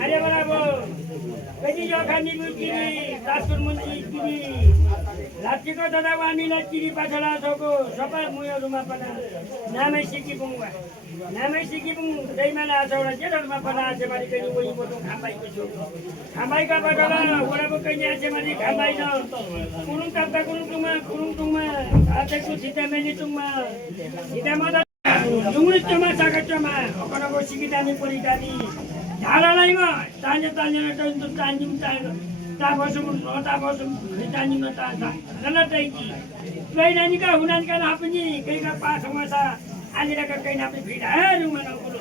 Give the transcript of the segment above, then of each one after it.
Ada berapa? Kini jokan ni kiri, tasur munci kiri. Lati ko tadawani la kiri pasala soko, sopa muyo rumah pana. Namai siki pungwa. Namai siki pung dai mana asora jeda rumah pana semari kini woi potong kambai kusu. Kambai ka pasala, berapa kini semari kambai no. Kurung kata kurung tuma. Ada ku sita meni tuma. Sita mata. Jumlah cuma sangat cuma. Kalau kau siki dani puri dani. Jalan mah, tanya nanti untuk tanjung tak bosum, tanjung tak. Kalau terjadi, lain ni kan, hunan kan apa ni? Kaya pas masa, ane nak kaya apa beda, rumah nak puluh.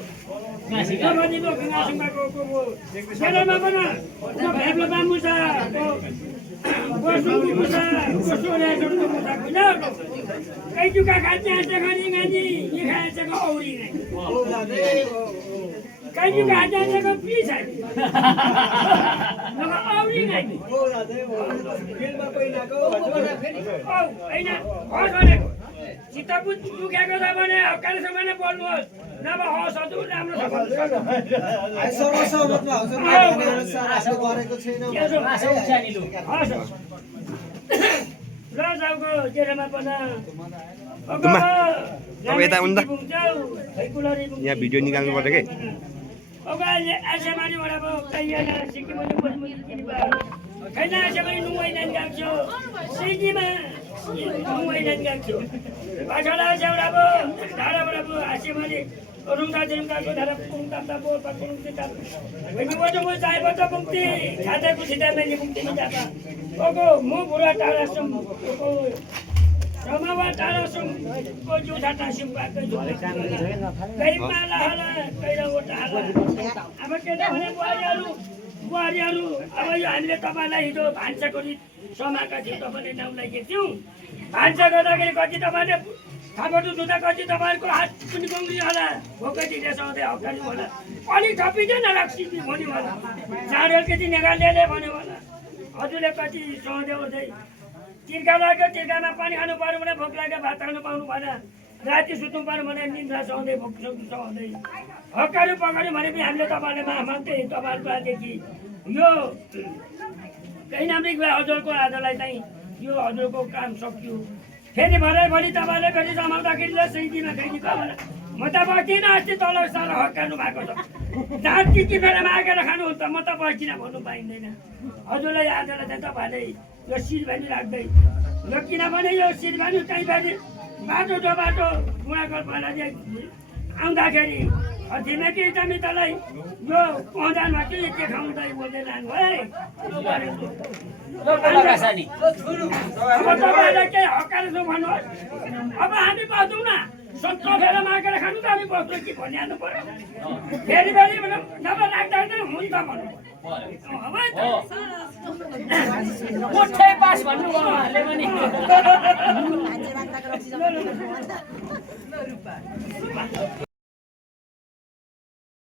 Kalau ni tu kena sembah kau. Jalan apa na? Kau bebel bamusa, kau sungguh musa, kau soleh sungguh musa. Benar. Kaya juga kaca ngani, ni kaca kau ori ni. Kaya juga ada jaga bisa. Nama awli ni. Oh, ini, oh mana? Kita pun juga kita mana? Kalau semana boleh, nama hos itu nama sama. Sama betul. Sama asal korek tu cina. Asal ujian itu. Asal. Lalu aku jadi apa na? Apa itu unda? Ya video ni kami buat ke? Oke, aja mari berapa kaya na sikit mana buat mungkin baru. Kaya aja mari nungguin dan gakso, sikit mah nungguin dan gakso. Pasal aja berapa, darah berapa, aja mari orang dah jadi gakso darah pun tak bol, pakun tidak. Bagi waktu mau saya baca bukti, ada ku tidak meni bukti ni apa. Oke, mu buat darah sem, oke. Sama watara sum ko juta tasim pa ko juta kai mala hala kai rawata hala अब के भने बुहारीहरु अब यो हामीले तपाईलाई हिजो भान्सा गरी समाका थियौं तपाईले नाउँलाई के थियौं भान्सा गर्दाखेरि कति तपाईले थापटु दुधा कति तपाईहरुको हात पनि गङ्ग्री होला भोकै दिने सधैँ हक्काली होला अलि थपिदैन राख्सी भन्ने होला चाडल केटी नेगालेले भन्ने होला हजुरले कति सधैँ हुँदै तिर्खा लाग्यो तिर्खामा पानी खानु पर्यो भने भोक लाग्यो भात खानु पाउनु भएन राति सुत्नु पर्यो भने निन्द्रा सहँदै भोक सहँदै हक्काली पकाल्यो भने पनि हामीले तपाईँले माफ माग्दै तपाईँहरूको आजदेखि यो केही नाम्री हजुरको आजलाई चाहिँ यो हजुरको काम सकियो फेरि भरेभरि तपाईँले फेरि जमाउँदाखेरि सैदीमा फेरि तपाईँलाई म त बस्दिनँ अस्ति तल साह्रो हक्कानु भएको छ जहाँ त्यतिखेर मागेर खानुहुन्छ म त बस्दिनँ भन्नु पाइँदैन हजुरलाई आजलाई चाहिँ तपाईँले यो सिरभानी राख्दै यो किनभने यो सिरभानी चाहिँ फेरि बाटो जो बाटो बुढागोलपाला आउँदाखेरि छिमेकी जमितालाई यो पहचानमा के खाउँदै बोल्दै लानु है अब तपाईँलाई केही हक्काएर छौँ भन्नुहोस् अब हामी बस्छौँ न सबै मागेर खानु त हामी बस्छौँ कि भनिहाल्नु पर्यो फेरि नभए राख्दा हुन्छ भन्नु मुठै पास भन्नु उहाँहरूले पनि